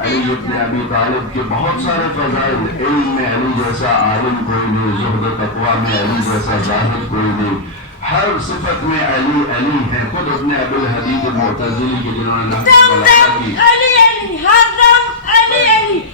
علی ابن ابی طالب کے بہت سارے فضائل، علم میں علی جیسا عالم کوئی نہیں، زہد و تقویٰ میں علی جیسا زاہد کوئی نہیں، ہر صفت میں علی علی ہیں. خود ابن ابی الحدید معتزلی کے جنہوں نے کی علی علی ہر دم علی علی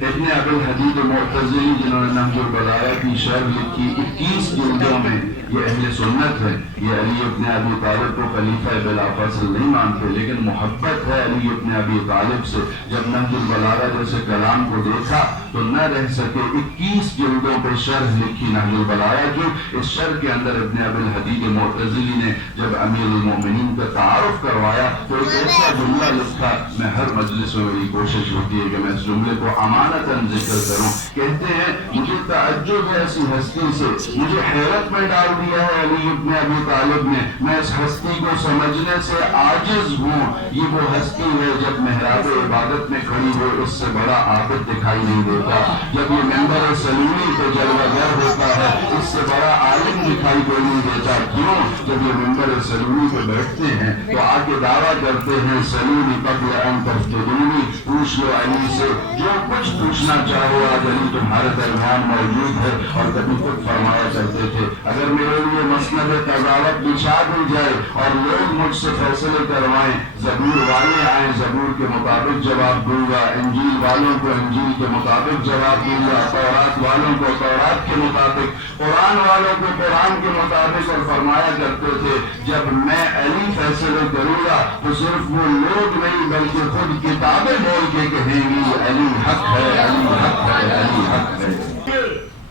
ابن ابی الحدید معتزلی جنہوں نے نہج البلاغہ کی شرح لکھی 21 جلدوں میں، یہ اہل سنت ہے. یہ علی ابن ابی طالب کو خلیفہ بلا فصل نہیں مانتے، لیکن محبت ہے علی ابن ابی طالب سے. جب نہج البلاغہ جیسے کلام کو دیکھا تو نہ رہ سکے، 21 جلدوں پہ شرح لکھی نہج البلاغہ کی. اس شرح کے اندر ابن ابی الحدید معتزلی نے جب امیر المومنین کا تعارف کروایا تو ایک ایسا جملہ لکھا، میں ہر مجلس میں میری کوشش ہوتی ہے کہ میں اس جملے کو امانتاً ذکر کروں. کہتے ہیں مجھے تعجب ہے ایسی ہستی سے، مجھے حیرت میں ڈال دیا ہے علی ابن ابی طالب نے، میں اس ہستی کو سمجھنے سے عاجز ہوں. یہ وہ ہستی ہے جب محراب عبادت میں کھڑی ہو اس سے بڑا عابد دکھائی نہیں دیتا، جب یہ منبر سلومی پہ جلوہ گر ہوتا ہے اس سے بڑا عالم دکھائی کوئی نہیں دیتا. کیوں؟ جب یہ منبر سلومی پہ بیٹھتے ہیں تو آ کے دعویٰ کرتے ہیں سلونی قبل ان تفتنونی، پوچھ لو علی سے جو کچھ پوچھنا چاہو، آج علی تمہارے درمیان موجود ہے. اور کبھی خود فرمایا کرتے تھے اگر میرے لیے مسند قضاوت بچھا دی جائے اور لوگ مجھ سے فیصلے کروائیں، زبور والے آئیں زبور کے مطابق جواب دوں گا، انجیل والوں کو انجیل کے مطابق جواب دوں گا، تورات والوں کو تورات کے مطابق، قرآن والوں کو قرآن کے مطابق. اور فرمایا کرتے تھے جب میں علی فیصلے کروں گا تو صرف وہ لوگ نہیں بلکہ خود کتابیں بول کے کہیں گی علی حق ہے، علی حق ہے، علی حق ہے.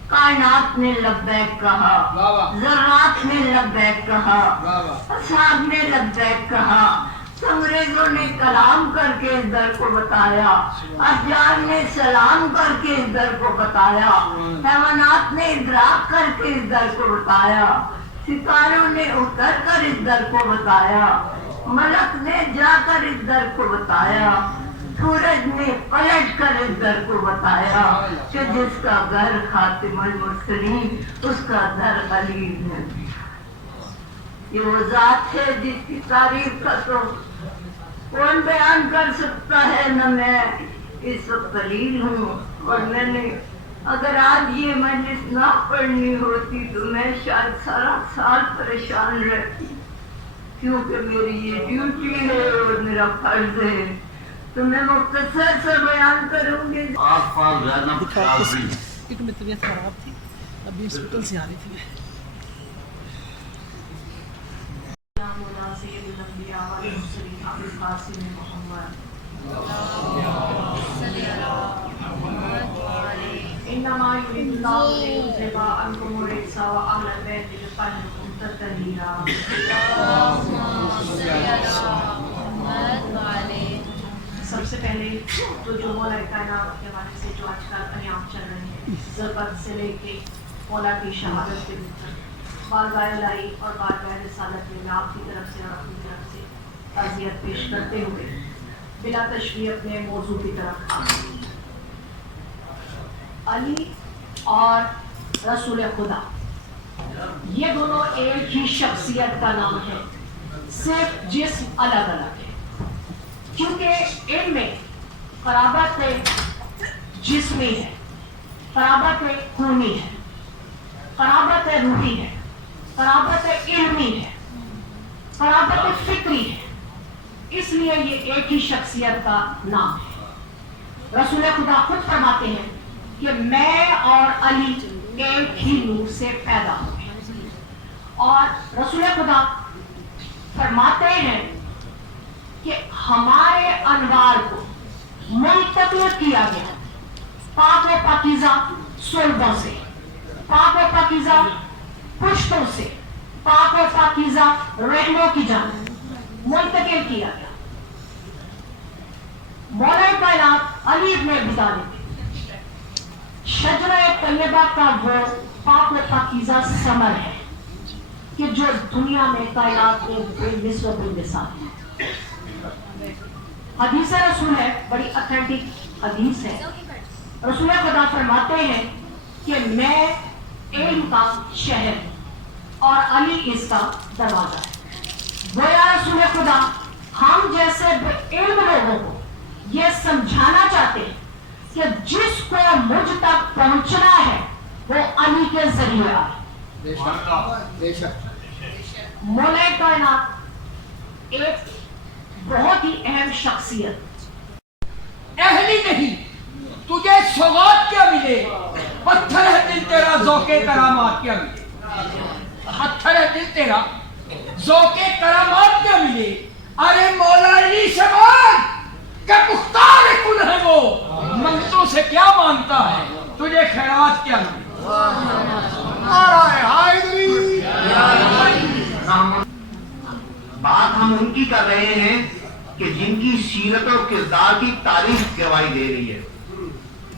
کائنات نے لبیک کہا، ذرات نے لبیک کہا، اصحاب نے لبیک کہا، انگریزوں نے کلام کر کے اس در کو بتایا، اشجار نے سلام کر کے اس در کو بتایا، حیوانات نے ادراک کر کے اس در کو بتایا، ستاروں نے اتر کر اس در کو بتایا، ملک نے جا کر اس در کو بتایا، سورج نے پلٹ کر اس در کو بتایا کہ جس کا گھر خاتم المرسلین اس کا در علی ہے. یہ وہ ذات ہے جس کی تعریف کا تو کون بیان کر سکتا ہے. نہ میں اس وقت قلیل ہوں اور میں نے اگر آج یہ مجلس نہ پڑھنی ہوتی تو میں شاید سارا سال پریشان رہتی، کیونکہ میری یہ ڈیوٹی ہے اور میرا فرض ہے. تو میں مختصر سے بیان کروں گی. ایک میں طبیعت خراب تھی، ابھی ہاسپٹل سے آ رہی تھی. انما يريد الله ليذهب عنكم الرجس واهل البيت ليطهركم تطهيرا. سب سے پہلے تو جو مولا کائنات کے حوالے سے جو آج کل ایام چل رہے ہیں، ضربت سے لے کے مولا کی شہادت کے تک بارگاہ الہی اور بارگاہ رسالت میں آپ کی طرف سے اور اپنی طرف سے تعزیت پیش کرتے ہوئے بلا تشریح اپنے موضوع کی طرف آتے. علی اور رسول خدا یہ دونوں ایک ہی شخصیت کا نام ہے، صرف جسم الگ الگ ہے. کیونکہ ان میں قرابت جسمی ہے، قرابت خونی ہے، قرابت روحی ہے، قرابت علمی ہے، قرابت فکری ہے. اس لیے یہ ایک ہی شخصیت کا نام ہے. رسول خدا خود فرماتے ہیں کہ میں اور علی ایک ہی نور سے پیدا ہوئے. اور رسول خدا فرماتے ہیں کہ ہمارے انوار کو منتقل کیا گیا پاک و پاکیزہ صلبوں سے، پاک و پاکیزہ پشتوں سے، پاک و پاکیزہ رحموں کی جانب منتقل کیا گیا۔ مولا کائنات علی ابن ابی طالب شجرہ طیبہ کا وہ پاک و پاکیزہ ثمر ہے کہ جو دنیا میں کائنات میں بے مثل و بے مثال ہے۔ حدیث رسول ہے، بڑی اتھینٹک حدیث ہے۔ رسول خدا فرماتے ہیں کہ میں علم کا شہر ہوں اور علی اس کا دروازہ ہے۔ گویا رسول خدا ہم جیسے بے علم لوگوں کو یہ سمجھانا چاہتے ہیں کہ جس کو مجھ تک پہنچنا ہے وہ علی کے ذریعے آئے۔ مولا کائنات ایک بہت ہی اہم شخصیت، اہلی نہیں، تجھے سوغات کیا ملے؟ پتھر ہے دل تیرا، ذوق کرامات کیا ملے؟ پتھر ہے دل تیرا، ذوق کرامات کیا ملے؟ ارے مولا علی سے مانگ کہ مختار کن ہے وہ، منگتوں سے کیا مانگتا ہے؟ تجھے خیرات کیا ملے؟ بات ہم ان کی کر رہے ہیں کہ جن کی سیرت و کردار کی تاریخ گواہی دے رہی ہے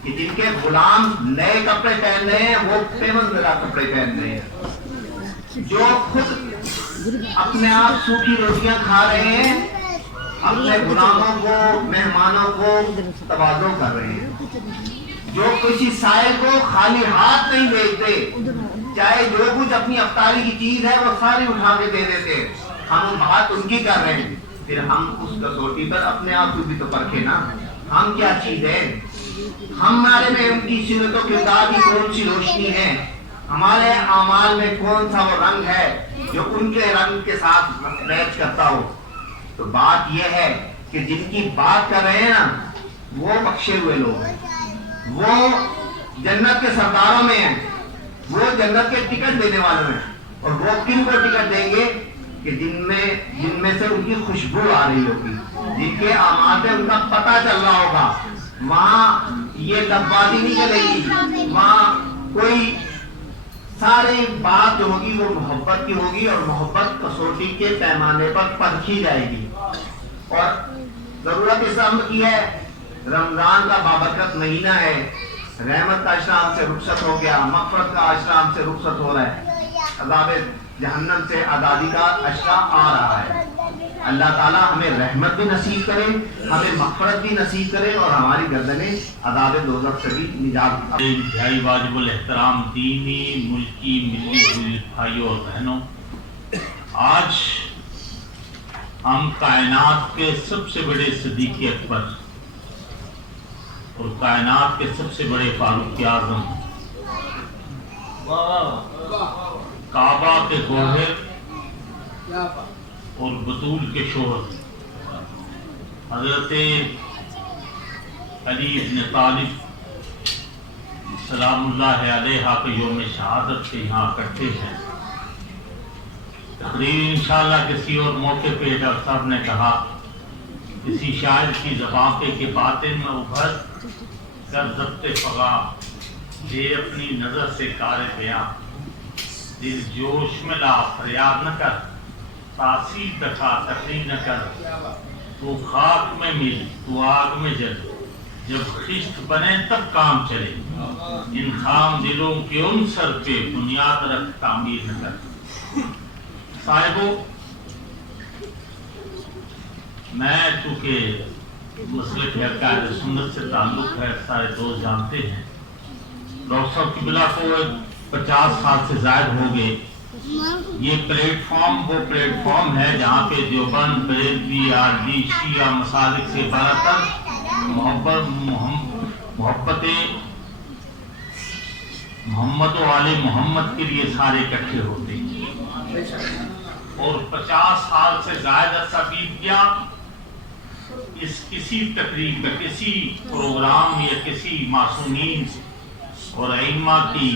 کہ جن کے غلام نئے کپڑے پہن رہے ہیں وہ پیمن زدہ کپڑے پہن رہے ہیں، جو خود اپنے آپ سوکھی روٹیاں کھا رہے ہیں، اپنے غلاموں کو مہمانوں کو تواضع کر رہے ہیں، جو کسی سائل کو خالی ہاتھ نہیں بھیجتے، چاہے جو کچھ اپنی افطاری کی چیز ہے وہ ساری اٹھا کے دے دیتے۔ ہم بات ان کی کر رہے ہیں، پھر ہم اس کسوٹی پر اپنے آپ کو بھی تو پرکھے نا، ہم کیا چیز ہے؟ ہمارے میں ان کی سیرت و کردار کی کون سی روشنی ہے؟ ہمارے اعمال میں کون سا وہ رنگ ہے جو ان کے رنگ کے ساتھ میچ کرتا ہو؟ تو بات یہ ہے کہ جن کی بات کر رہے ہیں نا وہ بخشے ہوئے لوگ ہیں، وہ جنت کے سرداروں میں ہیں، وہ جنت کے ٹکٹ دینے والوں ہیں، اور وہ کن کو ٹکٹ دیں گے کہ جن میں سے ان کی خوشبو آ رہی ہوگی، جن کے اعمال سے ان کا پتہ چل رہا ہوگا۔ وہاں یہ لبادی نہیں چلے گی، وہاں کوئی ساری بات جو ہوگی وہ محبت کی ہوگی، اور محبت کسوٹی کے پیمانے پر پرکھی جائے گی۔ اور ضرورت اس امر کی ہے، رمضان کا بابرکت مہینہ ہے، رحمت کا اشرا ہم سے رخصت ہو گیا، مغفرت کا اشرا ہم سے رخصت ہو رہا ہے، عذاب جہنم سے آزادی کا اشرا آ رہا ہے۔ اللہ تعالیٰ ہمیں رحمت بھی نصیب کرے، ہمیں مغفرت بھی نصیب کرے، اور ہماری گردنیں عذاب دوزخ سے بھی نجات دے۔ انتہائی واجب الاحترام دینی، ملکی، ملی بھائیوں اور بہنوں، آج ہم کائنات کے سب سے بڑے صدیق اکبر اور کائنات کے سب سے بڑے فاروق اعظم، کعبہ کے گوہر اور بطول کے شوہر حضرت علی ابن طالب سلام اللہ علیہ کے یوم شہادت کے یہاں اکٹھے ہیں۔ تقریر انشاءاللہ کسی اور موقع پہ ڈاکٹر صاحب نے کہا کسی شاعر کی زبان پہ کہ باطن میں ابھر کر ضبط فغا دے اپنی نظر سے کار بیاں، دل جوش میں لا فریاد نہ کر، تاثیر دکھا تقریر نہ کر، تو خاک میں مل تو آگ میں جل، جب خشت بنے تب کام چلے، ان خام دلوں کے ان سر پہ بنیاد رکھ تعمیر نہ کر۔ صاحبو، میں چونکہ مسلک حق اہل سنت سے تعلق ہے، سارے دوست جانتے ہیں، ڈاکٹر صاحب قبلہ کو 50 سال سے زائد ہو گئے۔ یہ پلیٹ فارم وہ پلیٹ فارم ہے جہاں پہ دیوبند، بریلوی، آردی، شیعہ مسالک سے براتر محبت محمد و آل محمد کے لیے سارے اکٹھے ہوتے ہیں، اور 50 سال سے زائد عرصہ بیت گیا۔ اس کسی تقریب کا کسی پروگرام یا کسی معصومین اور ائمہ کی